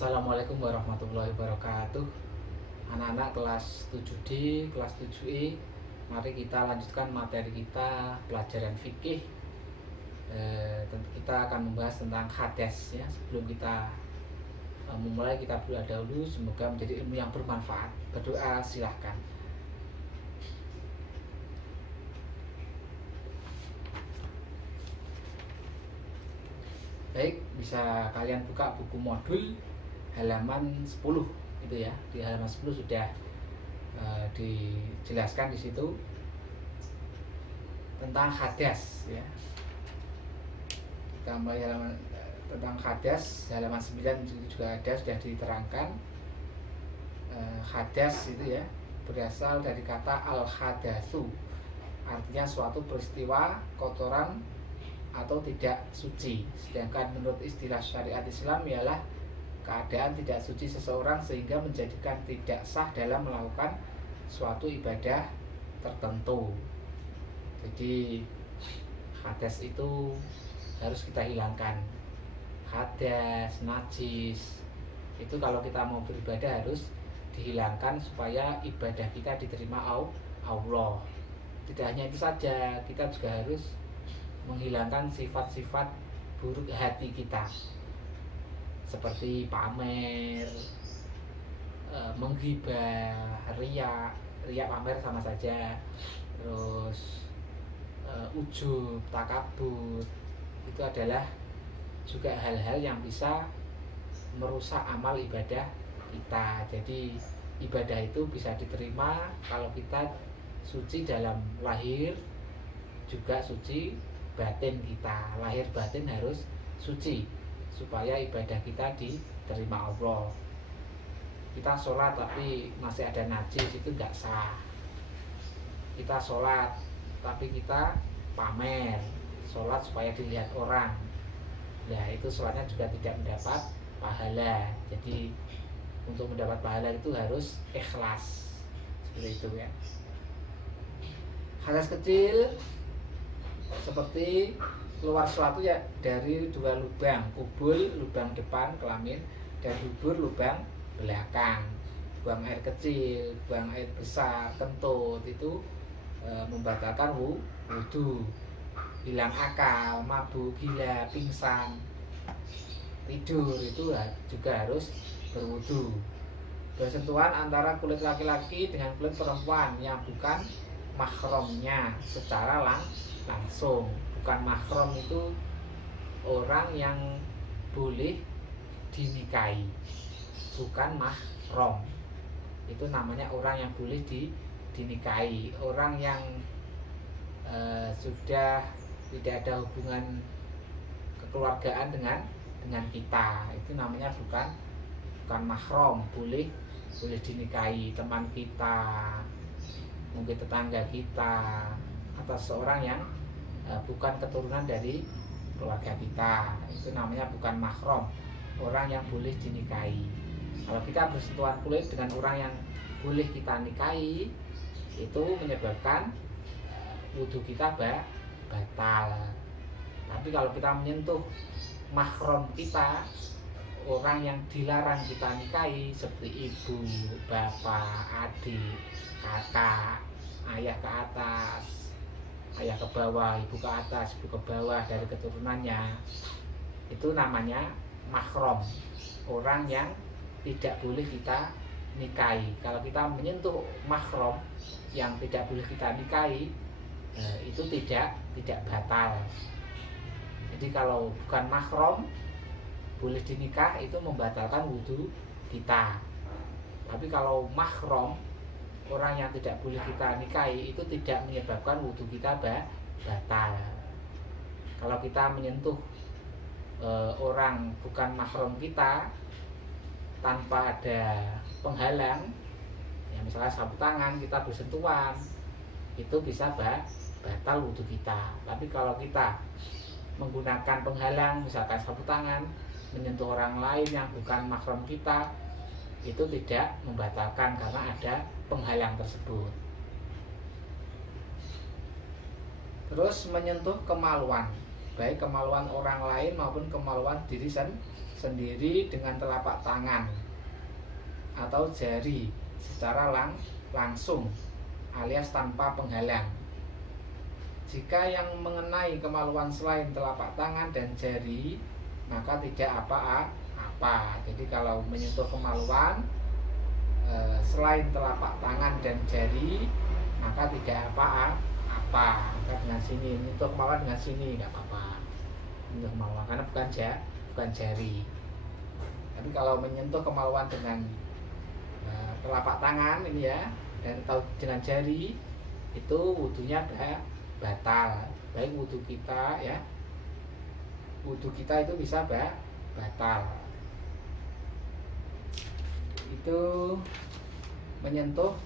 Assalamualaikum warahmatullahi wabarakatuh. Anak-anak kelas 7D, kelas 7E, mari kita lanjutkan materi kita pelajaran fikih. Kita akan membahas tentang hadas ya. Sebelum kita memulai, kita berdoa dahulu, semoga menjadi ilmu yang bermanfaat. Berdoa silahkan. Baik, bisa kalian buka buku modul halaman 10 itu ya. Di halaman 10 sudah dijelaskan di situ tentang hadas ya. Kita mulai halaman tentang hadas, halaman 9 juga ada, sudah diterangkan. Hadas itu ya berasal dari kata al-hadasu, artinya suatu peristiwa kotoran atau tidak suci. Sedangkan menurut istilah syariat Islam ialah keadaan tidak suci seseorang sehingga menjadikan tidak sah dalam melakukan suatu ibadah tertentu. Jadi hadas itu harus kita hilangkan. Hadas, najis itu kalau kita mau beribadah harus dihilangkan supaya ibadah kita diterima Allah. Tidak hanya itu saja, kita juga harus menghilangkan sifat-sifat buruk hati kita, seperti pamer, menggibah, riya pamer sama saja, terus ujub, takabur, itu adalah juga hal-hal yang bisa merusak amal ibadah kita. Jadi ibadah itu bisa diterima kalau kita suci dalam lahir, juga suci batin kita. Lahir batin harus suci supaya ibadah kita diterima Allah. Kita sholat tapi masih ada najis, itu nggak sah. Kita sholat tapi kita pamer, sholat supaya dilihat orang, ya itu sholatnya juga tidak mendapat pahala. Jadi untuk mendapat pahala itu harus ikhlas, seperti itu ya. Hadas kecil seperti keluar sesuatu ya dari dua lubang, kubul lubang depan kelamin dan dubur lubang belakang. Buang air kecil, buang air besar, kentut, itu membatalkan wudu. Hilang akal, mabuk, gila, pingsan, tidur, itu juga harus berwudu. Bersentuhan antara kulit laki-laki dengan kulit perempuan yang bukan mahramnya secara langsung. Bukan mahram itu orang yang boleh dinikahi, bukan mahram itu namanya orang yang boleh dinikahi. Orang yang sudah tidak ada hubungan kekeluargaan dengan kita, itu namanya bukan mahram, boleh dinikahi. Teman kita, mungkin tetangga kita, atau seorang yang bukan keturunan dari keluarga kita, itu namanya bukan mahram, orang yang boleh dinikahi. Kalau kita bersentuhan kulit dengan orang yang boleh kita nikahi, itu menyebabkan wudhu kita batal. Tapi kalau kita menyentuh mahram kita, orang yang dilarang kita nikahi, seperti ibu, bapak, adik, kakak, ayah ke atas, ayah ke bawah, ibu ke atas, ibu ke bawah dari keturunannya, itu namanya mahram, orang yang tidak boleh kita nikahi. Kalau kita menyentuh mahram yang tidak boleh kita nikahi, itu tidak batal. Jadi kalau bukan mahram boleh dinikah, itu membatalkan wudhu kita. Tapi kalau mahram, orang yang tidak boleh kita nikahi, itu tidak menyebabkan wudhu kita batal. Kalau kita menyentuh orang bukan mahram kita tanpa ada penghalang, ya misalnya sapu tangan, kita bersentuhan, itu bisa batal wudhu kita. Tapi kalau kita menggunakan penghalang, misalkan sapu tangan, menyentuh orang lain yang bukan mahram kita, itu tidak membatalkan karena ada penghalang tersebut. Terus menyentuh kemaluan, baik kemaluan orang lain maupun kemaluan diri sendiri dengan telapak tangan atau jari secara langsung alias tanpa penghalang. Jika yang mengenai kemaluan selain telapak tangan dan jari, maka tidak apa-apa. Jadi kalau menyentuh kemaluan selain telapak tangan dan jari, maka tidak apa-apa. Maka dengan sini menyentuh kemaluan dengan sini nggak apa-apa. Menyentuh kemaluan karena bukan jari. Tapi kalau menyentuh kemaluan dengan telapak tangan ini ya, dan atau dengan jari, itu wudunya batal. Baik wudu kita ya, wudu kita itu bisa batal. Itu menyentuh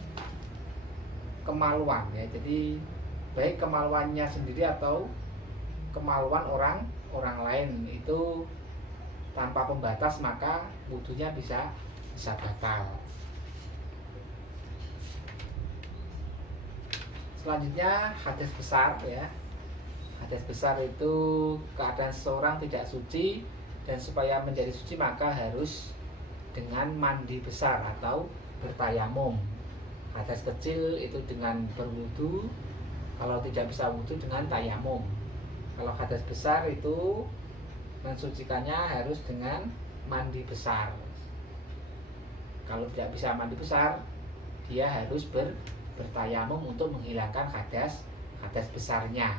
kemaluan ya. Jadi baik kemaluannya sendiri atau kemaluan orang lain, itu tanpa pembatas maka wudunya bisa batal. Selanjutnya hadas besar ya. Hadas besar itu keadaan seseorang tidak suci, dan supaya menjadi suci maka harus dengan mandi besar atau bertayamum. Hadas kecil itu dengan berwudu, kalau tidak bisa wudu dengan tayamum. Kalau hadas besar itu mensucikannya harus dengan mandi besar. Kalau tidak bisa mandi besar, dia harus bertayamum untuk menghilangkan hadas besarnya.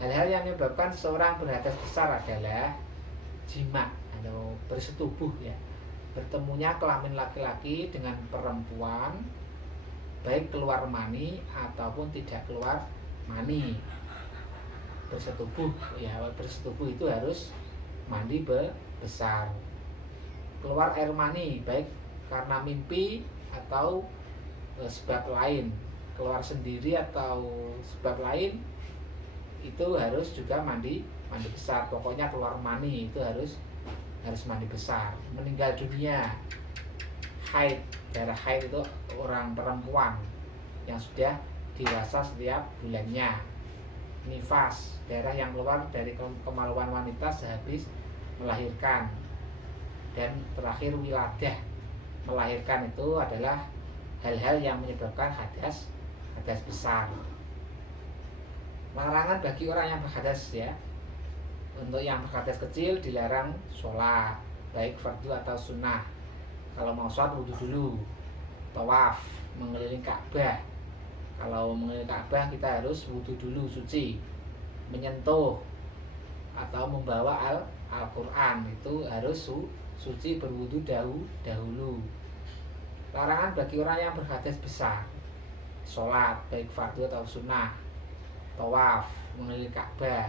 Hal-hal yang menyebabkan seseorang berhadas besar adalah jima atau bersetubuh ya, bertemunya kelamin laki-laki dengan perempuan, baik keluar mani ataupun tidak keluar mani. Bersetubuh ya, bersetubuh itu harus mandi besar. Keluar air mani baik karena mimpi atau sebab lain, keluar sendiri atau sebab lain, itu harus juga mandi besar. Pokoknya keluar mani itu harus mandi besar. Meninggal dunia, haid, darah haid itu orang perempuan yang sudah dewasa setiap bulannya. Nifas, darah yang keluar dari kemaluan wanita sehabis melahirkan. Dan terakhir wiladah, melahirkan itu adalah hal-hal yang menyebabkan hadas besar. Larangan bagi orang yang berhadas ya. Untuk yang berhadas kecil dilarang sholat, baik fardu atau sunnah. Kalau mau sholat wudu dulu. Tawaf, mengelilingi Ka'bah. Kalau mengelilingi Ka'bah kita harus wudu dulu, suci. Menyentuh atau membawa Al-Quran itu harus suci, berwudu dahulu. Larangan bagi orang yang berhadas besar, sholat baik fardu atau sunnah, tawaf, mengelilingi Ka'bah,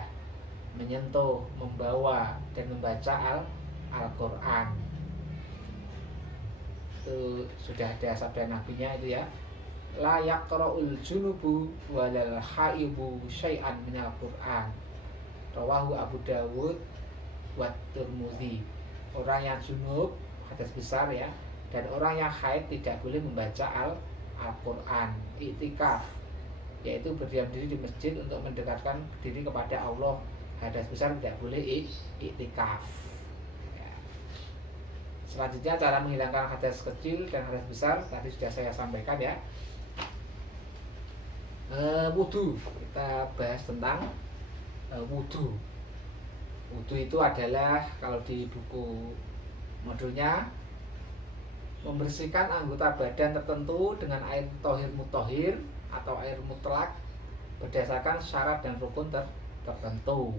menyentuh, membawa dan membaca Al-Quran. Itu sudah ada sabda nabinya itu ya, la yaqra'ul junubu walal haibu syai'an minal Quran, rawahu Abu Dawud wa Tirmidzi. Orang yang junub, hadas besar ya, dan orang yang haid tidak boleh membaca Al-Quran. Iktikaf, yaitu berdiam diri di masjid untuk mendekatkan diri kepada Allah. Hadas besar tidak boleh iktikaf ya. Selanjutnya cara menghilangkan hadas kecil dan hadas besar tadi sudah saya sampaikan ya. Wudu, kita bahas tentang wudu. Wudu itu adalah kalau di buku modulnya, membersihkan anggota badan tertentu dengan air tohir mutohir atau air mutlak berdasarkan syarat dan rukun tertentu.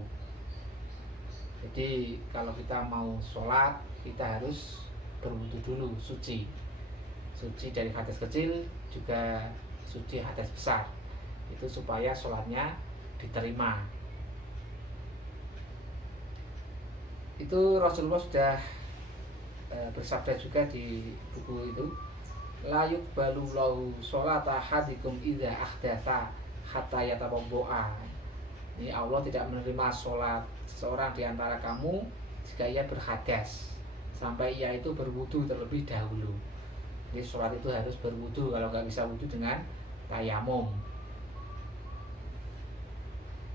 Jadi kalau kita mau sholat, kita harus berwudu dulu, suci dari hadas kecil, juga suci hadas besar. Itu supaya sholatnya diterima. Itu Rasulullah sudah bersabda juga di buku itu, la yuqbalu lahu sholata ahadikum idza ahdatha hatta yatabawwa. Ini Allah tidak menerima sholat seseorang di antara kamu jika ia berhadas sampai ia itu berwudu terlebih dahulu. Jadi sholat itu harus berwudu, kalau nggak bisa wudu dengan tayamum.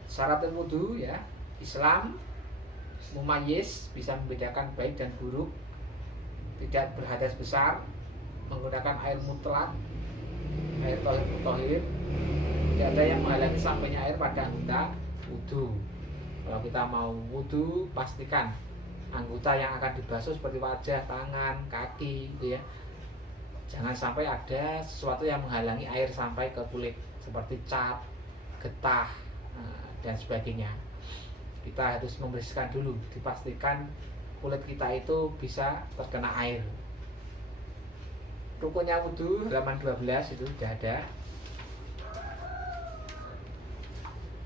Syarat wudu ya, Islam mumayyiz, bisa membedakan baik dan buruk, tidak berhadas besar, menggunakan air mutlak, air tohir mutohir, tidak ada yang menghalangi sampainya air pada anggota wudhu. Kalau kita mau wudhu, pastikan anggota yang akan dibasuh seperti wajah, tangan, kaki gitu ya, jangan sampai ada sesuatu yang menghalangi air sampai ke kulit seperti cat, getah, dan sebagainya. Kita harus membersihkan dulu, dipastikan kulit kita itu bisa terkena air. Rukunnya wudhu halaman 12 itu sudah ada.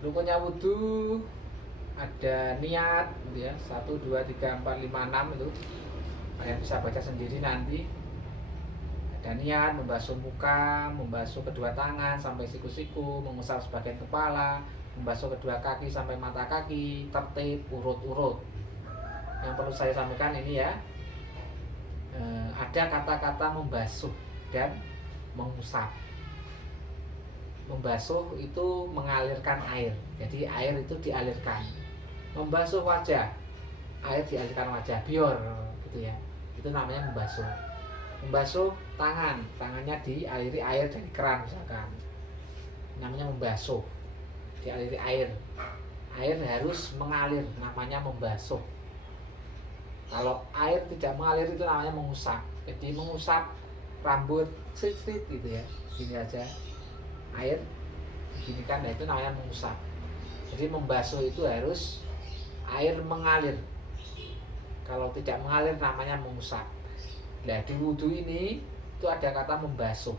Rukunnya wudhu ada niat ya, 1, 2, 3, 4, 5, 6 itu kalian bisa baca sendiri nanti. Ada niat membasuh muka, membasuh kedua tangan sampai siku-siku, mengusap sebagian kepala, membasuh kedua kaki sampai mata kaki, tertib urut-urut. Yang perlu saya sampaikan ini ya, ada kata-kata membasuh dan mengusap. Membasuh itu mengalirkan air, jadi air itu dialirkan. Membasuh wajah, air dialirkan wajah, bior gitu ya, itu namanya membasuh. Membasuh tangan, tangannya dialiri air dari keran misalkan, namanya membasuh, dialiri air. Air harus mengalir, namanya membasuh. Kalau air tidak mengalir itu namanya mengusap. Jadi mengusap rambut sit-sit gitu ya, gini aja, air gini kan, nah itu namanya mengusap. Jadi membasuh itu harus air mengalir. Kalau tidak mengalir namanya mengusap. Nah di wudhu ini itu ada kata membasuh.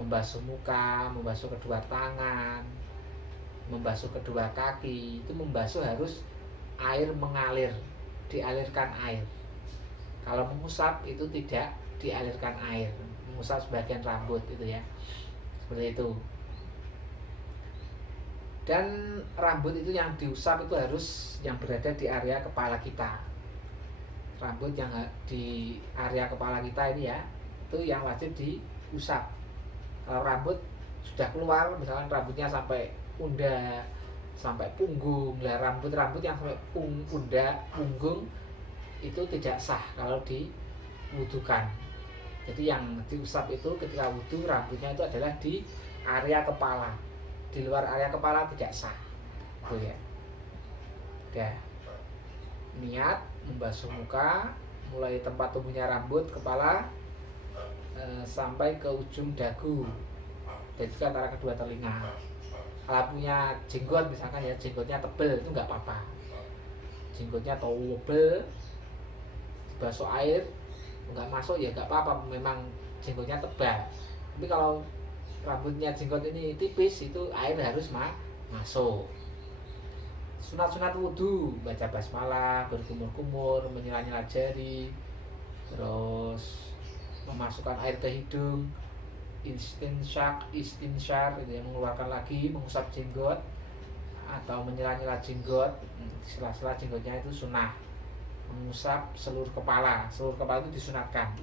Membasuh muka, membasuh kedua tangan, membasuh kedua kaki. Itu membasuh harus air mengalir, dialirkan air. Kalau mengusap itu tidak dialirkan air, mengusap sebagian rambut itu ya, seperti itu. Dan rambut itu yang diusap itu harus yang berada di area kepala kita. Rambut yang di area kepala kita ini ya, itu yang wajib diusap. Kalau rambut sudah keluar, misalkan rambutnya sampai pundak, sampai punggung, lah rambut yang sampai pundak, punggung itu tidak sah kalau diwudukan. Jadi yang diusap itu ketika wudhu, rambutnya itu adalah di area kepala. Di luar area kepala tidak sah. Itu ya. Udah. Niat membasuh muka mulai tempat tumbuhnya rambut kepala sampai ke ujung dagu, dan juga antara kedua telinga. Kalau punya jenggot misalkan ya, jenggotnya tebel itu nggak apa-apa. Jenggotnya tebel, dibasuh air nggak masuk ya nggak apa-apa, memang jenggotnya tebal. Tapi kalau rambutnya jenggot ini tipis, itu air harus masuk. Sunat-sunat wudhu, baca basmalah, berkumur-kumur, menyilah-nyilah jari, terus memasukkan air ke hidung, istinsyaq, istinsyar itu yang mengeluarkan lagi, mengusap jenggot atau menyilah-nyilah jenggot, sela-sela jenggotnya itu sunnah. Mengusap seluruh kepala itu disunatkan.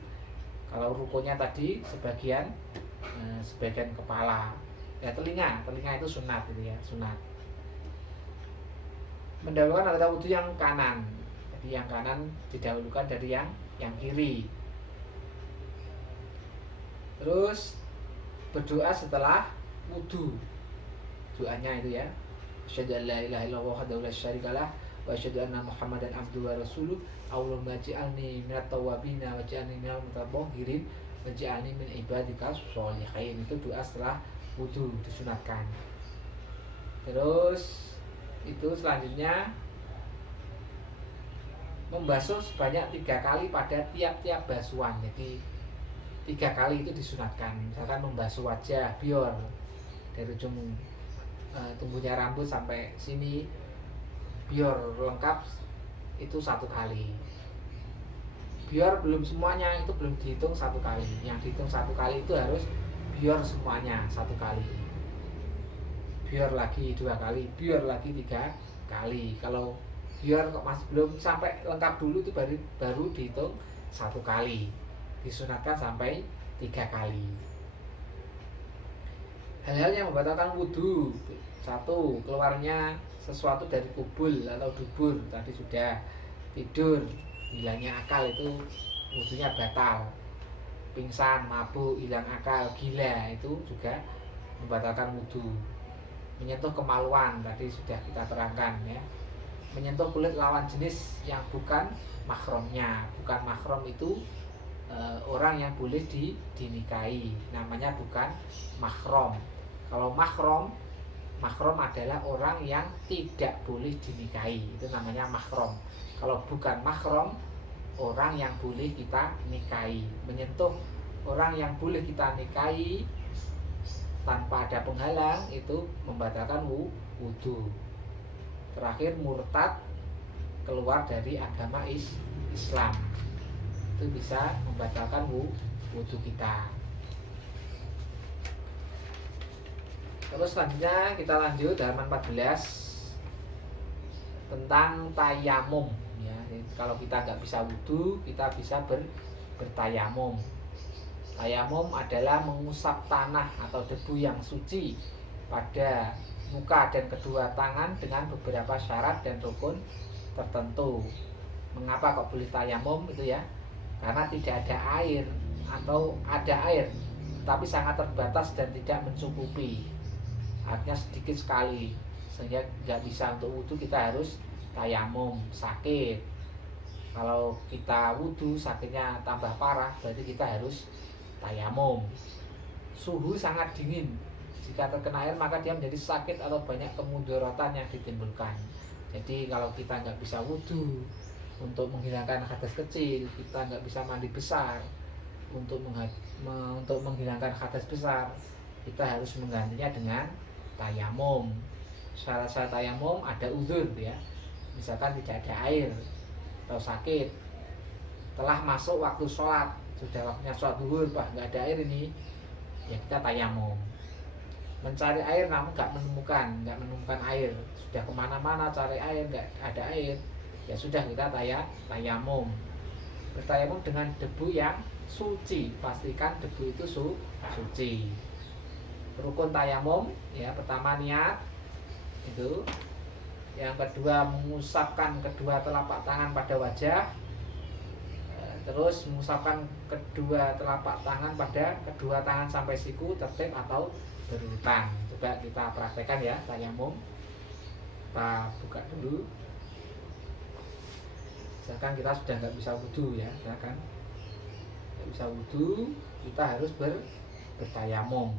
Kalau rukunnya tadi sebagian kepala. Ya telinga itu sunat gitu ya, sunat. Mendahulukan anggota wudhu yang kanan. Jadi yang kanan didahulukan dari yang kiri. Terus berdoa setelah wudhu. Doanya itu ya, asyhadu an la ilaha illallah wahdahu la syarikalah wa asyhadu anna Muhammadan abduhu wa rasuluh. Allahumma ij'alni minat tawwabin wa ij'alni minal mutatahhirin wa ij'alni min ibadikas sholihin. Itu doa setelah wudhu disunatkan. Terus itu selanjutnya membasuh sebanyak 3 kali pada tiap-tiap basuhan. Jadi 3 kali itu disunatkan. Misalkan membasuh wajah, bior dari ujung tumbuhnya rambut sampai sini, bior lengkap itu 1 kali. Bior belum semuanya, itu belum dihitung 1 kali. Yang dihitung 1 kali itu harus bior semuanya 1 kali. Bior lagi 2 kali, bior lagi 3 kali. Kalau bior kok masih belum sampai lengkap dulu, itu baru dihitung 1 kali. Disunatkan sampai 3 kali. Hal-hal yang membatalkan wudhu: satu, keluarnya sesuatu dari kubul atau dubur, tadi sudah. Tidur, hilangnya akal, itu wudhunya batal. Pingsan, mabuk, hilang akal, gila, itu juga membatalkan wudhu. Menyentuh kemaluan, tadi sudah kita terangkan ya. Menyentuh kulit lawan jenis yang bukan mahromnya. Bukan mahrom itu orang yang boleh dinikahi, namanya bukan mahrom. Kalau mahrom adalah orang yang tidak boleh dinikahi, itu namanya mahrom. Kalau bukan mahrom, orang yang boleh kita nikahi. Menyentuh orang yang boleh kita nikahi tanpa ada penghalang itu membatalkan wudhu. Terakhir, murtad, keluar dari agama Islam, itu bisa membatalkan wudhu kita. Terus selanjutnya kita lanjut halaman 14 tentang tayamum ya. Kalau kita nggak bisa wudhu, kita bisa bertayamum. Tayamum adalah mengusap tanah atau debu yang suci pada muka dan kedua tangan dengan beberapa syarat dan rukun tertentu. Mengapa kok boleh tayamum itu ya? Karena tidak ada air, atau ada air tapi sangat terbatas dan tidak mencukupi, artinya sedikit sekali, sehingga nggak bisa untuk wudhu, kita harus tayamum. Sakit, kalau kita wudhu sakitnya tambah parah, berarti kita harus tayamum. Suhu sangat dingin, jika terkena air maka dia menjadi sakit atau banyak kemudorotan yang ditimbulkan. Jadi kalau kita nggak bisa wudhu untuk menghilangkan hadas kecil, kita nggak bisa mandi besar untuk menghilangkan hadas besar, kita harus menggantinya dengan tayamum. Syarat-syarat tayamum ada uzur ya, misalkan tidak ada air atau sakit, telah masuk waktu sholat, sudah waktunya sholat zuhur, nggak ada air ini, ya kita tayamum. Mencari air namun nggak menemukan air, sudah kemana-mana cari air, nggak ada air, ya sudah kita tayamum. Bertayamum dengan debu yang suci, pastikan debu itu suci. Rukun tayamum ya, pertama niat itu, yang kedua mengusapkan kedua telapak tangan pada wajah, terus mengusapkan kedua telapak tangan pada kedua tangan sampai siku, tertib atau berurutan. Coba kita praktekkan ya tayamum. Kita buka dulu. Misalkan kita sudah nggak bisa wudhu ya, misalkan nggak bisa wudhu, kita harus bertayamum.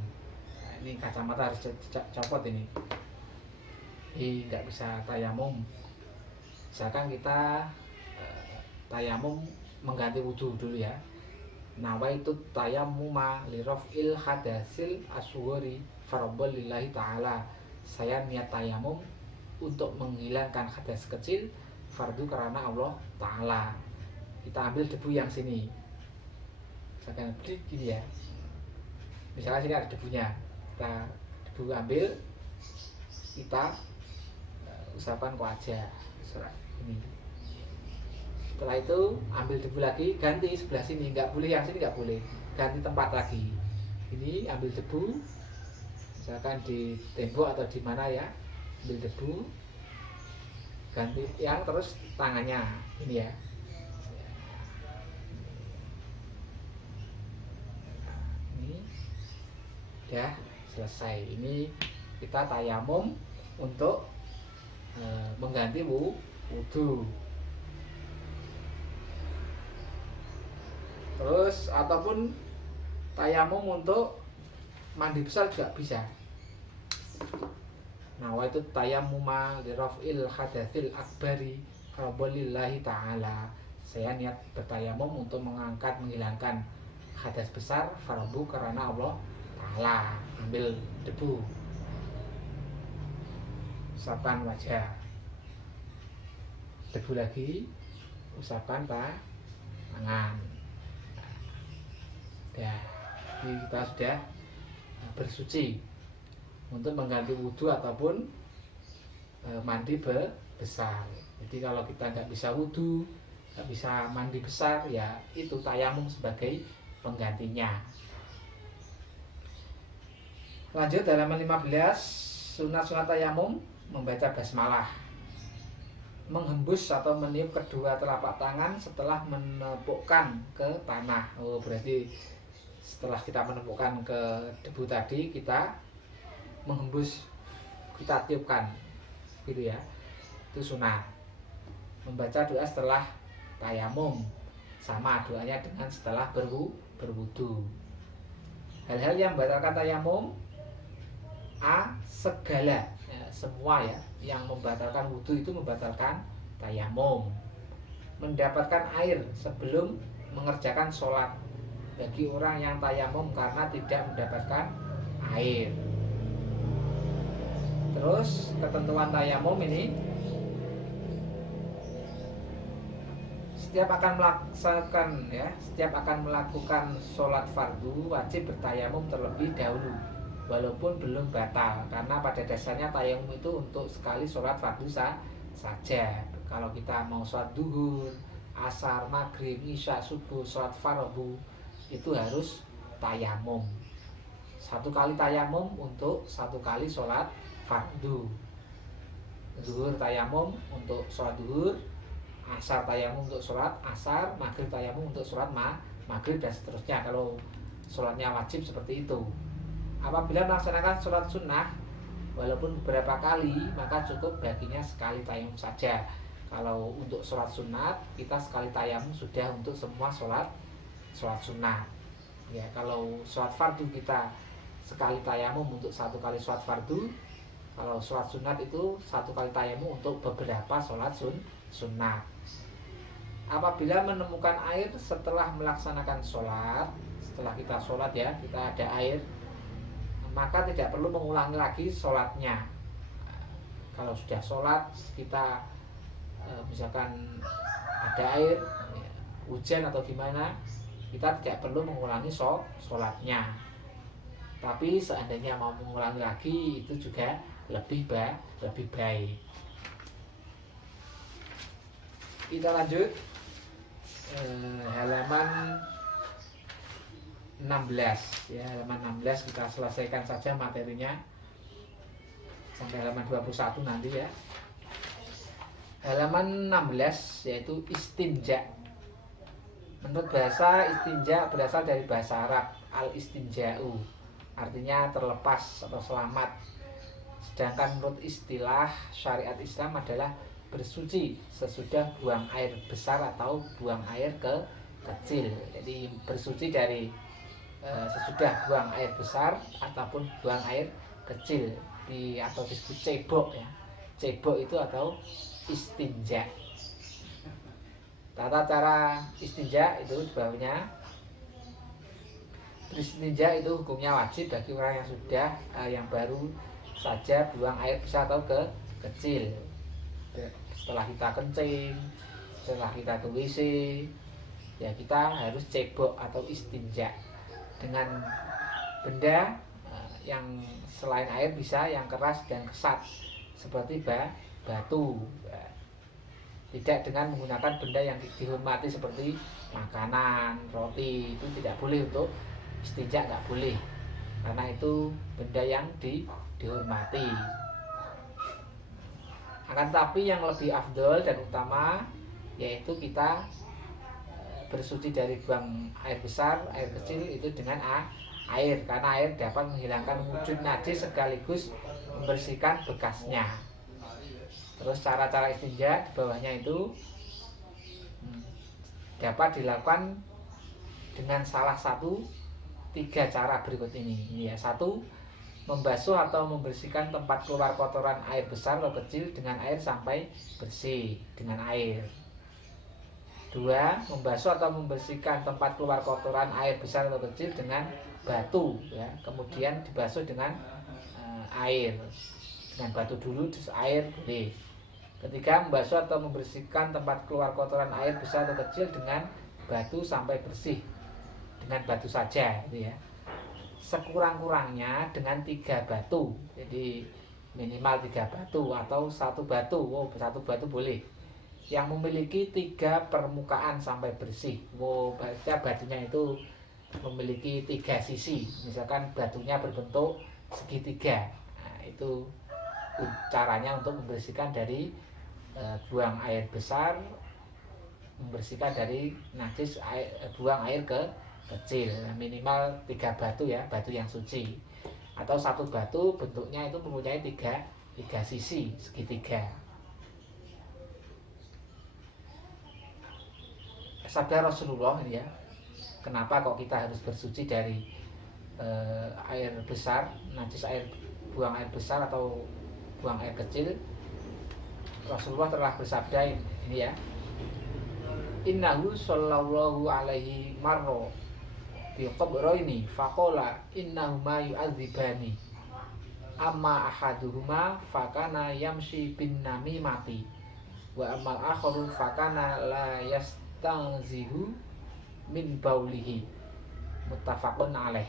Nah, ini kacamata harus copot ini. Nggak bisa tayamum. Misalkan kita tayamum mengganti wudhu dulu ya. Nawaitu tayammuma liraf'il hadasil asghari fardhu lillahi ta'ala. Saya niat tayamum untuk menghilangkan hadas kecil, fardu karena Allah Ta'ala. Kita ambil debu yang sini, misalkan gini ya, misalkan sini ada debunya, kita debu ambil, kita usapkan ke wajah ini. Setelah itu ambil debu lagi, ganti sebelah sini, nggak boleh yang sini, nggak boleh, ganti tempat lagi. Ini ambil debu, misalkan di tembok atau di mana ya, ambil debu, ganti yang terus tangannya ini ya. Ini udah selesai. Ini kita tayamum untuk mengganti wudhu. Terus ataupun tayamum untuk mandi besar juga bisa. Nawaitu tayammuma liraf'il hadatsil akbari fardhu ta'ala. Saya niat bertayamum untuk menghilangkan hadas besar, fardu karena Allah Ta'ala. Ambil debu, usapkan wajah, debu lagi, usapkan tangan. Ya, ini kita sudah bersuci untuk mengganti wudhu ataupun mandi besar. Jadi kalau kita nggak bisa wudhu, nggak bisa mandi besar, ya itu tayamum sebagai penggantinya. Lanjut halaman 15, sunat-sunat tayamum, membaca basmalah, menghembus atau meniup kedua telapak tangan setelah menepukkan ke tanah. Oh, berarti setelah kita menepukkan ke debu tadi, kita menghembus, kita tiupkan, gitu ya. Itu sunat. Membaca doa setelah tayamum, sama doanya dengan setelah berwudu. Hal-hal yang membatalkan tayamum: A. Segala, ya, semua ya, yang membatalkan wudhu itu membatalkan tayamum. Mendapatkan air sebelum mengerjakan sholat bagi orang yang tayamum karena tidak mendapatkan air. Terus ketentuan tayamum ini: setiap akan melakukan sholat fardu wajib bertayamum terlebih dahulu walaupun belum batal, karena pada dasarnya tayamum itu untuk sekali sholat fardu saja. Kalau kita mau sholat duhur, asar, maghrib, isya, subuh, sholat fardu itu harus tayamum. Satu kali tayamum untuk satu kali sholat fardu. Duhur tayamum untuk sholat duhur, asar tayamum untuk sholat asar, maghrib tayamum untuk sholat maghrib, dan seterusnya kalau sholatnya wajib seperti itu. Apabila melaksanakan sholat sunnah walaupun beberapa kali, maka cukup baginya sekali tayamum saja. Kalau untuk sholat sunat, kita sekali tayamum sudah untuk semua sholat sunat ya. Kalau sholat fardu kita sekali tayamum untuk satu kali sholat fardu. Kalau sholat sunat itu satu kali tayamum untuk beberapa sholat sunat. Apabila menemukan air setelah melaksanakan sholat, setelah kita sholat ya, kita ada air, maka tidak perlu mengulangi lagi sholatnya. Kalau sudah sholat, kita misalkan ada air, hujan atau gimana, kita tidak perlu mengulangi sholatnya. Tapi seandainya mau mengulangi lagi, itu juga lebih baik. Kita lanjut halaman 16 ya. Halaman 16 kita selesaikan saja materinya sampai halaman 21 nanti ya. Halaman 16 yaitu istinja. Menurut bahasa, istinja berasal dari bahasa Arab al-istinja'u, artinya terlepas atau selamat. Sedangkan menurut istilah syariat Islam adalah bersuci sesudah buang air besar atau buang air kecil. Jadi bersuci dari sesudah buang air besar ataupun buang air kecil, atau disebut cebok ya. Cebok itu atau istinja. Tata cara istinja itu di bawahnya. Beristinja itu hukumnya wajib bagi orang yang sudah yang baru saja buang air besar atau kecil. Setelah kita kencing, setelah kita ke WC, ya kita harus cebok atau istinja dengan benda yang selain air, bisa yang keras dan kesat seperti batu. Tidak dengan menggunakan benda yang dihormati seperti makanan, roti, itu tidak boleh untuk istinja, nggak boleh, karena itu benda yang dihormati. Akan tapi yang lebih afdol dan utama yaitu kita bersuci dari buang air besar, air kecil itu dengan air, karena air dapat menghilangkan wujud najis sekaligus membersihkan bekasnya. Terus cara-cara istinja di bawahnya itu dapat dilakukan dengan salah satu 3 cara berikut ini ya. 1. Membasuh atau membersihkan tempat keluar kotoran air besar atau kecil dengan air sampai bersih dengan air. 2. Membasuh atau membersihkan tempat keluar kotoran air besar atau kecil dengan batu ya, kemudian dibasuh dengan air. Dengan batu dulu terus air boleh. 3. Membasuh atau membersihkan tempat keluar kotoran air besar atau kecil dengan batu sampai bersih dengan batu saja gitu ya. Sekurang-kurangnya dengan 3 batu. Jadi minimal 3 batu atau 1 batu. 1 batu boleh. Yang memiliki 3 permukaan sampai bersih. Baca batunya itu memiliki 3 sisi. Misalkan batunya berbentuk segitiga. Nah, itu caranya untuk membersihkan dari buang air besar, membersihkan dari najis buang air ke kecil. Nah, minimal 3 batu ya, batu yang suci, atau satu batu bentuknya itu mempunyai tiga sisi segitiga. Sabda Rasulullah ya, kenapa kok kita harus bersuci dari air besar, najis buang air besar atau buang air kecil. Rasulullah telah bersabda ini ya, innahu sallallahu alaihi marro bi qabraini faqala innahuma yu'adzibani amma ahaduhuma fakana yamshi bin namimati wa amal akharu fakana la yastanzihu min baulihi, muttafaqun alaih.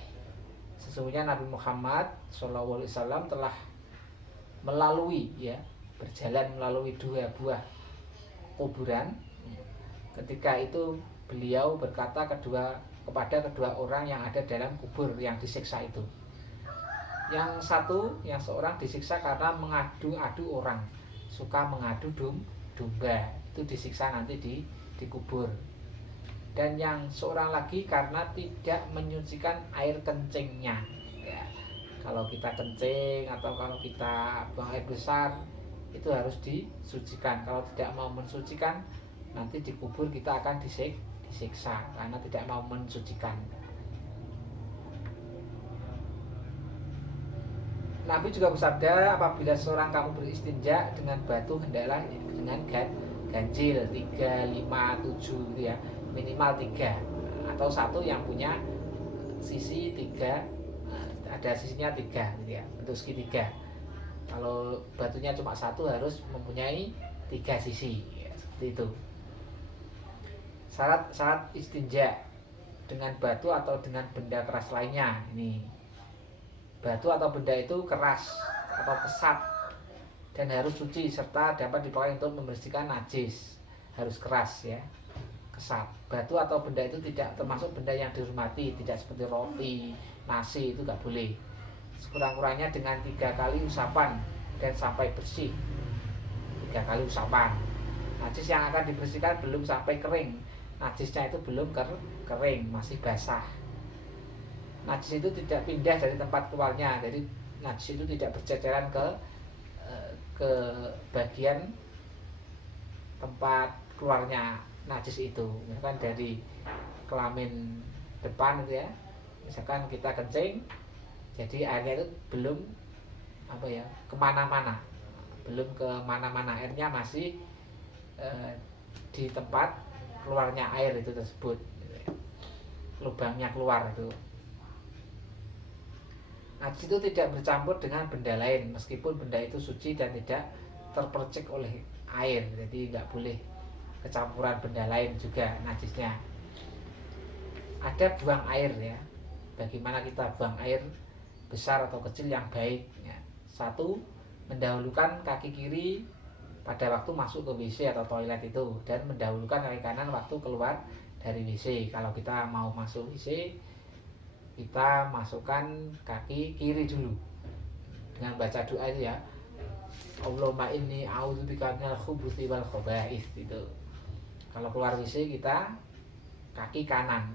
Sesungguhnya Nabi Muhammad SAW telah melalui ya, berjalan melalui 2 buah kuburan. Ketika itu beliau berkata kepada kedua orang yang ada dalam kubur yang disiksa itu. Yang seorang disiksa karena mengadu-adu orang, suka mengadu domba, itu disiksa nanti di kubur. Dan yang seorang lagi karena tidak menyucikan air kencingnya ya. Kalau kita kencing atau kalau kita buang air besar itu harus disucikan. Kalau tidak mau mensucikan, nanti di kubur kita akan disiksa karena tidak mau mensucikan. Nabi juga bersabda, apabila seorang kamu beristinja dengan batu, hendaklah dengan ganjil 3, 5, 7 gitu ya, minimal 3 atau satu yang punya sisi 3, ada sisinya 3 gitu ya, bentuk segitiga. Kalau batunya cuma satu harus mempunyai 3 sisi ya, seperti itu. Syarat istinja dengan batu atau dengan benda keras lainnya. Ini batu atau benda itu keras atau kesat dan harus suci serta dapat dipakai untuk membersihkan najis. Harus keras ya, kesat. Batu atau benda itu tidak termasuk benda yang dihormati, tidak seperti roti, nasi, itu nggak boleh. Sekurang-kurangnya dengan 3 kali usapan dan sampai bersih. 3 kali usapan. Najis yang akan dibersihkan belum sampai kering, najisnya itu belum kering, masih basah. Najis itu tidak pindah dari tempat keluarnya, jadi najis itu tidak berceceran ke bagian tempat keluarnya najis itu. Misalkan dari kelamin depan itu ya, misalkan kita kencing, jadi airnya itu belum kemana-mana, belum kemana-mana, airnya masih di tempat keluarnya air itu tersebut, lubangnya keluar itu. Najis itu tidak bercampur dengan benda lain meskipun benda itu suci dan tidak terpercik oleh air, jadi nggak boleh kecampuran benda lain juga najisnya. Ada buang air ya, bagaimana kita buang air besar atau kecil yang baik ya. 1, mendahulukan kaki kiri pada waktu masuk ke WC atau toilet itu, dan mendahulukan kaki kanan waktu keluar dari WC. Kalau kita mau masuk WC, kita masukkan kaki kiri dulu dengan baca doa itu ya, Allahumma inni a'udzubika minal khubuthi wal khaba'ith itu. Kalau keluar WC kita kaki kanan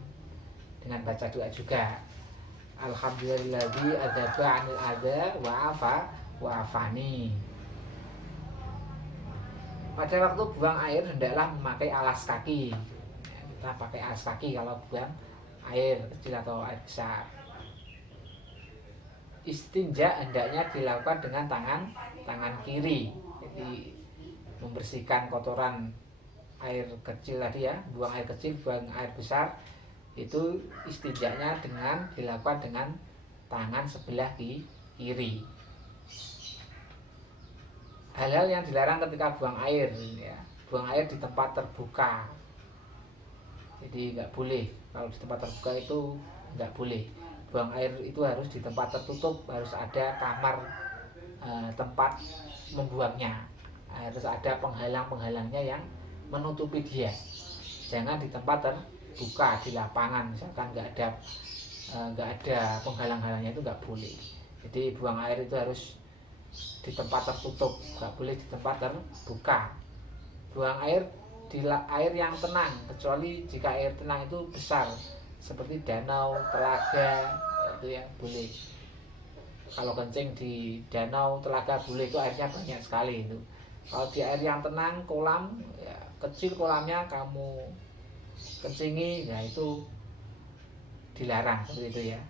dengan baca doa juga, alhamdulillahilladzi adzaba 'anil adza wa afani. Pada waktu buang air hendaklah memakai alas kaki. Kita pakai alas kaki kalau buang air kecil atau air besar. Istinja hendaknya dilakukan dengan tangan kiri. Jadi membersihkan kotoran air kecil tadi ya, buang air kecil, buang air besar, itu istinjanya dilakukan dengan tangan sebelah kiri. Hal-hal yang dilarang ketika buang air ya, buang air di tempat terbuka. Jadi nggak boleh, kalau di tempat terbuka itu nggak boleh. Buang air itu harus di tempat tertutup, harus ada kamar tempat membuangnya, harus ada penghalang-penghalangnya yang menutupi dia. Jangan di tempat terbuka, di lapangan misalkan nggak ada penghalang-halangnya, itu nggak boleh. Jadi buang air itu harus di tempat tertutup, nggak boleh di tempat terbuka. Buang air di air yang tenang, kecuali jika air tenang itu besar seperti danau, telaga, itu ya boleh. Kalau kencing di danau, telaga boleh, itu airnya banyak sekali itu. Kalau di air yang tenang, kolam ya, kecil kolamnya kamu kencingi, ya itu dilarang seperti itu ya.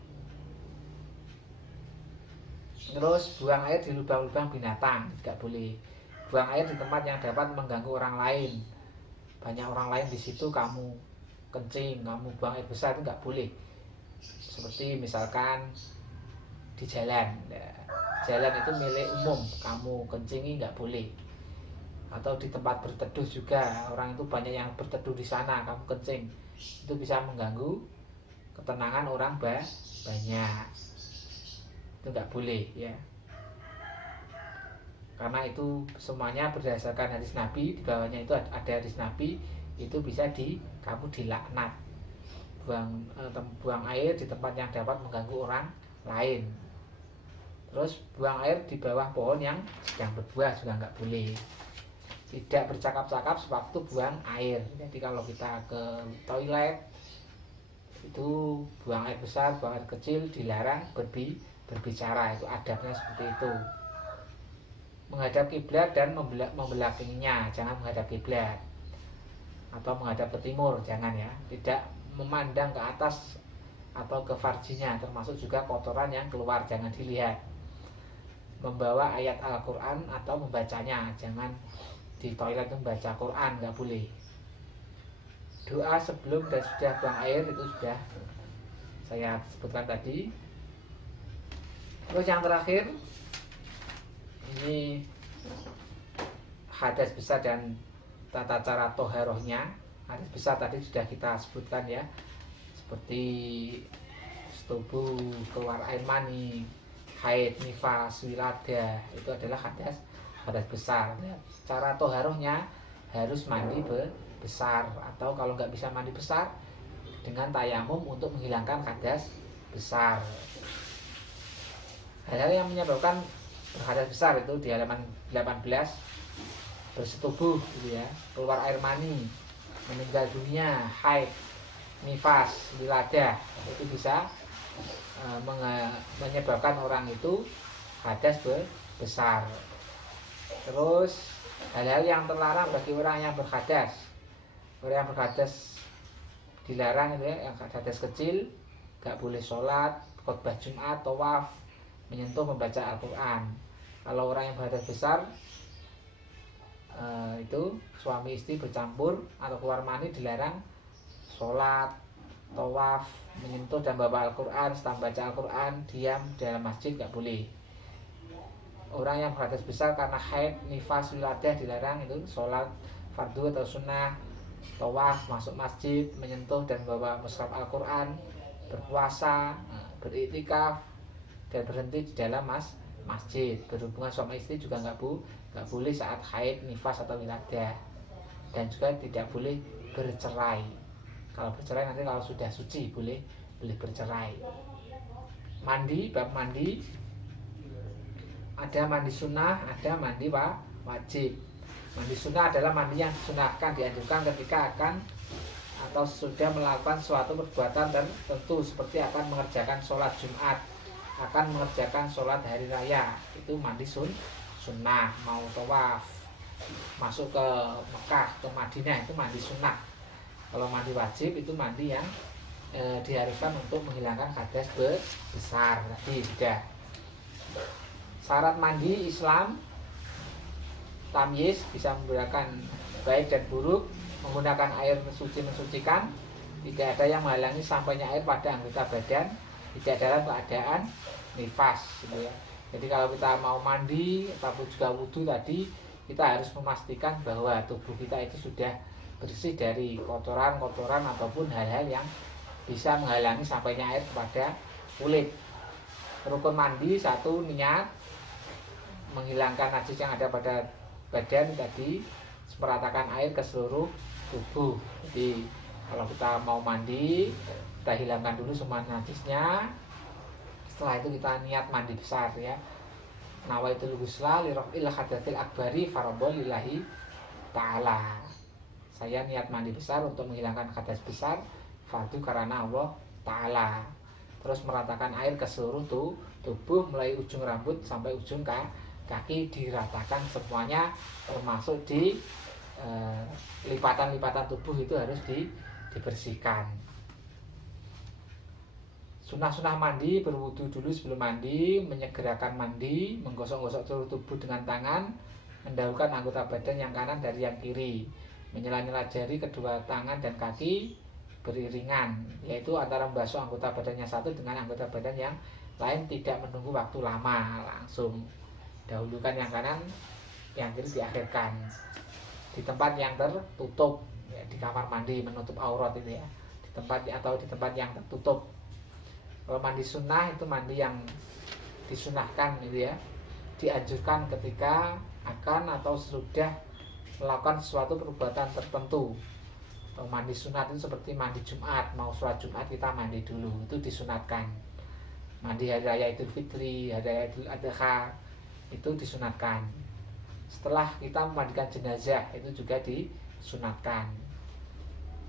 Terus buang air di lubang-lubang binatang tidak boleh. Buang air di tempat yang dapat mengganggu orang lain. Banyak orang lain di situ kamu kencing, kamu buang air besar itu nggak boleh. Seperti misalkan di jalan, ya, jalan itu milik umum, kamu kencingi nggak boleh. Atau di tempat berteduh juga, orang itu banyak yang berteduh di sana, kamu kencing, itu bisa mengganggu ketenangan orang banyak. Itu nggak boleh ya. Karena itu semuanya berdasarkan hadis Nabi, di bawahnya itu ada hadis Nabi, itu bisa kamu dilaknat. Buang air di tempat yang dapat mengganggu orang lain. Terus buang air di bawah pohon yang sedang berbuah juga nggak boleh. Tidak bercakap-cakap sewaktu buang air. Jadi kalau kita ke toilet itu buang air besar, buang air kecil dilarang berbicara. Itu adabnya seperti itu. Menghadap kiblat dan membelakanginya, jangan menghadap kiblat atau menghadap ke timur, jangan ya. Tidak memandang ke atas atau ke farjinya, termasuk juga kotoran yang keluar, jangan dilihat. Membawa ayat Al-Quran atau membacanya, jangan di toilet itu membaca Quran, nggak boleh. Doa sebelum dan sudah buang air itu sudah saya sebutkan tadi. Terus yang terakhir ini hadas besar dan tata cara toharohnya. Hadas besar tadi sudah kita sebutkan ya, seperti setubuh, keluar air mani, haid, nifas, wilada, itu adalah hadas besar. Cara toharohnya harus mandi besar, atau kalau nggak bisa mandi besar dengan tayamum untuk menghilangkan hadas besar. Hal-hal yang menyebabkan berhadas besar itu di halaman 18, bersetubuh gitu ya, keluar air mani, meninggal dunia, haid, nifas, wilada, itu bisa menyebabkan orang itu hadas besar. Terus hal-hal yang terlarang bagi orang yang berhadas. Orang yang berhadas dilarang itu ya, yang hadas kecil gak boleh sholat, khutbah Jumat, tawaf, menyentuh, membaca Al-Quran. Kalau orang yang berhadas besar itu suami istri bercampur atau keluar mani dilarang sholat, tawaf, menyentuh dan bawa Al-Quran, setelah baca Al-Quran diam dalam masjid gak boleh. Orang yang berhadas besar karena haid, nifas, wiladah dilarang itu sholat fardu atau sunnah, tawaf, masuk masjid, menyentuh dan bawa mushaf Al-Quran, berpuasa, beriktikaf, dan berhenti di dalam masjid. Berhubungan suami istri juga nggak boleh saat haid, nifas atau wiladah, dan juga tidak boleh bercerai. Kalau bercerai nanti kalau sudah suci boleh bercerai. Mandi, bab mandi ada mandi sunnah, ada mandi wajib. Mandi sunnah adalah mandi yang disunahkan, dianjurkan ketika akan atau sudah melakukan suatu perbuatan tertentu, seperti akan mengerjakan sholat Jumat, akan mengerjakan sholat hari raya, itu mandi sunnah. Mau tawaf, masuk ke Mekah, ke Madinah, itu mandi sunnah. Kalau mandi wajib itu mandi yang diharuskan untuk menghilangkan hadas besar tadi sudah. Syarat mandi Islam tamyiz, bisa menggunakan baik dan buruk, menggunakan air suci mensucikan, tidak ada yang menghalangi sampainya air pada anggota badan, tidak dalam keadaan nifas gitu ya. Jadi kalau kita mau mandi ataupun juga wudhu tadi, kita harus memastikan bahwa tubuh kita itu sudah bersih dari kotoran-kotoran ataupun hal-hal yang bisa menghalangi sampainya air kepada kulit. Rukun mandi satu, niat menghilangkan najis yang ada pada badan tadi, meratakan air ke seluruh tubuh. Jadi kalau kita mau mandi, kita hilangkan dulu semua najisnya. Setelah itu kita niat mandi besar ya. Nawaitul ghusla li raf'il hadatsil akbari faradhan lillahi ta'ala. Saya niat mandi besar untuk menghilangkan hadas besar, fardu karena Allah Ta'ala. Terus meratakan air ke seluruh tubuh mulai ujung rambut sampai ujung kaki, diratakan semuanya, termasuk di lipatan-lipatan tubuh itu harus dibersihkan. Sunah-sunah mandi: berwudu dulu sebelum mandi, menyegerakan mandi, menggosok-gosok seluruh tubuh dengan tangan, mendahulukan anggota badan yang kanan dari yang kiri, menyela-nyela jari kedua tangan dan kaki beriringan, yaitu antara membasuh anggota badannya satu dengan anggota badan yang lain, tidak menunggu waktu lama, langsung dahulukan yang kanan, yang kiri diakhirkan. Di tempat yang tertutup ya, di kamar mandi, menutup aurat itu ya, di tempat atau di tempat yang tertutup. Kalau mandi sunnah itu mandi yang disunahkan itu ya, dianjurkan ketika akan atau sudah melakukan suatu perbuatan tertentu. Mandi sunat itu seperti mandi Jumat, mau sholat Jumat kita mandi dulu, itu disunatkan. Mandi hari raya Idul Fitri, hari raya Idul Adha itu disunatkan. Setelah kita memandikan jenazah itu juga disunatkan.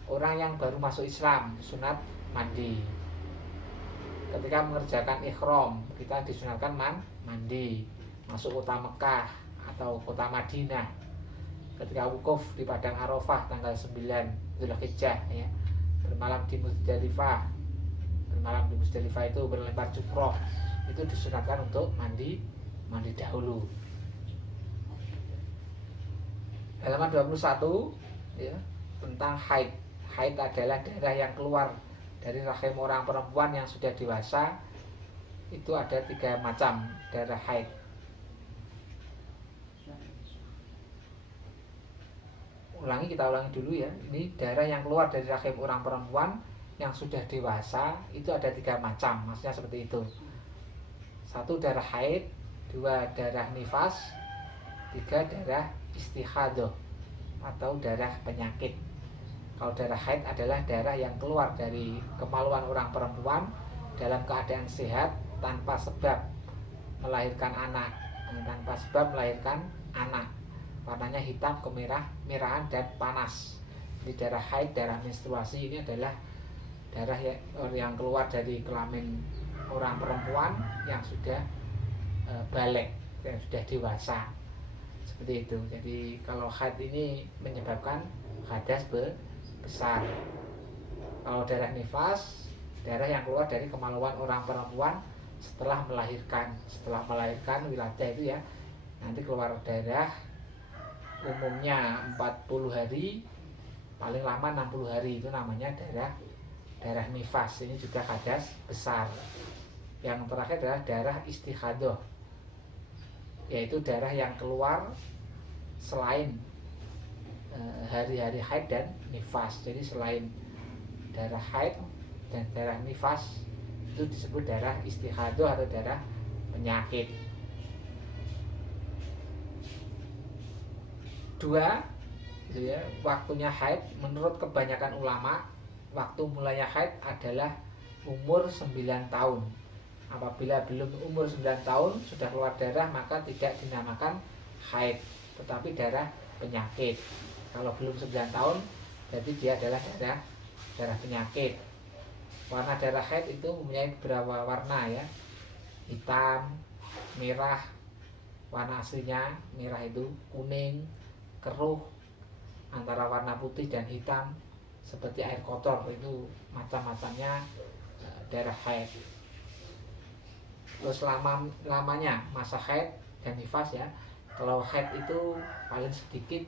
Orang yang baru masuk Islam sunat mandi. Ketika mengerjakan ikhram kita disunatkan mandi. Masuk kota Mekah atau kota Madinah, ketika wukuf di padang Arafah tanggal 9 Dzulhijjah ya, bermalam di Muzdalifah. Bermalam di Muzdalifah itu berlempar jumroh, itu disunatkan untuk mandi dahulu. Halaman 21 ya, tentang haid. Haid adalah darah yang keluar dari rahim orang perempuan yang sudah dewasa. Itu ada 3 macam darah haid. Kita ulangi dulu ya. Ini darah yang keluar dari rahim orang perempuan yang sudah dewasa itu ada 3 macam. Maksudnya seperti itu. 1 darah haid, 2 darah nifas, 3 darah istihadah atau darah penyakit. Kalau darah haid adalah darah yang keluar dari kemaluan orang perempuan dalam keadaan sehat tanpa sebab melahirkan anak. Warnanya hitam, kemerahan dan panas. Di darah haid, darah menstruasi ini adalah darah yang keluar dari kelamin orang perempuan yang sudah balik, yang sudah dewasa. Seperti itu. Jadi kalau haid ini menyebabkan hadas besar. Kalau darah nifas, darah yang keluar dari kemaluan orang perempuan setelah melahirkan wilayah itu ya, nanti keluar darah umumnya 40 hari, paling lama 60 hari, itu namanya darah nifas. Ini juga hadas besar. Yang terakhir adalah darah istihadah, yaitu darah yang keluar selain hari-hari haid dan nifas. Jadi selain darah haid dan darah nifas itu disebut darah istihadah atau darah penyakit. 2 gitu ya, waktunya haid menurut kebanyakan ulama, waktu mulanya haid adalah umur 9 tahun. Apabila belum umur 9 tahun sudah keluar darah, maka tidak dinamakan haid, tetapi darah penyakit. Kalau belum 9 tahun berarti dia adalah darah penyakit. Warna darah haid itu mempunyai beberapa warna ya, hitam, merah. Warna aslinya merah itu kuning, keruh, antara warna putih dan hitam seperti air kotor. Itu macam-macamnya darah haid. Terus lamanya masa haid dan nifas ya. Kalau haid itu paling sedikit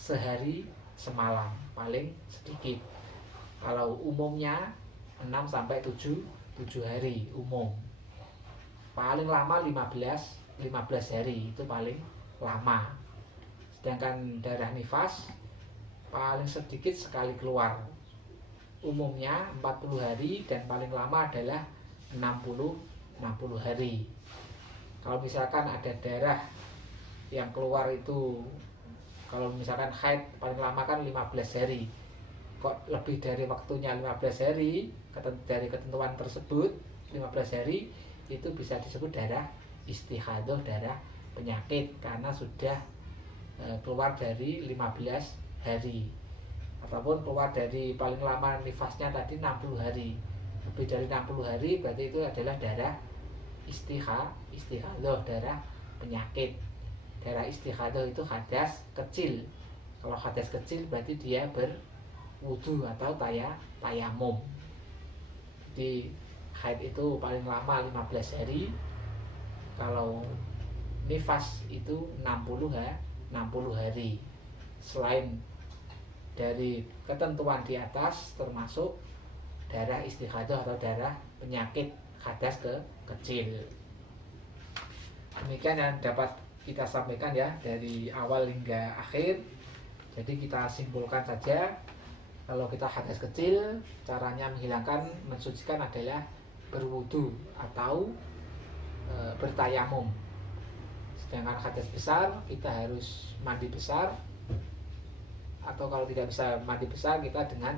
sehari semalam, paling sedikit. Kalau umumnya 6 sampai 7 hari umum. Paling lama 15 hari, itu paling lama. Sedangkan darah nifas paling sedikit sekali keluar, umumnya 40 hari dan paling lama adalah 60 hari. Kalau misalkan ada darah yang keluar itu, kalau misalkan haid paling lama kan 15 hari, kok lebih dari waktunya 15 hari dari ketentuan tersebut, 15 hari itu bisa disebut darah istihadah, darah penyakit, karena sudah keluar dari 15 hari, ataupun keluar dari paling lama nifasnya tadi 60 hari. Lebih dari 60 hari berarti itu adalah darah istihadah, darah penyakit. Darah istihadah itu hadas kecil. Kalau hadas kecil berarti dia berwudu atau tayamum. Di haid itu paling lama 15 hari. Kalau nifas itu 60 hari. Selain dari ketentuan di atas, termasuk darah istihadah atau darah penyakit hadas kecil. Demikian yang dapat kita sampaikan ya dari awal hingga akhir. Jadi kita simpulkan saja, kalau kita hadas kecil, caranya menghilangkan, mensucikan adalah berwudu atau bertayamum. Sedangkan hadas besar kita harus mandi besar, atau kalau tidak bisa mandi besar kita dengan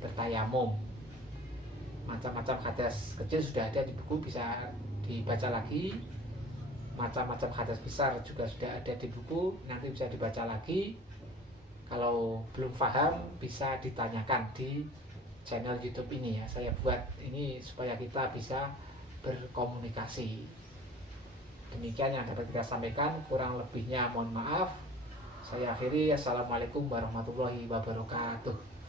bertayamum. Macam-macam hadas kecil sudah ada di buku, bisa dibaca lagi. Macam-macam hadas besar juga sudah ada di buku, nanti bisa dibaca lagi. Kalau belum paham bisa ditanyakan di channel YouTube ini ya. Saya buat ini supaya kita bisa berkomunikasi. Demikian yang dapat kita sampaikan, kurang lebihnya mohon maaf. Saya akhiri. Assalamualaikum warahmatullahi wabarakatuh.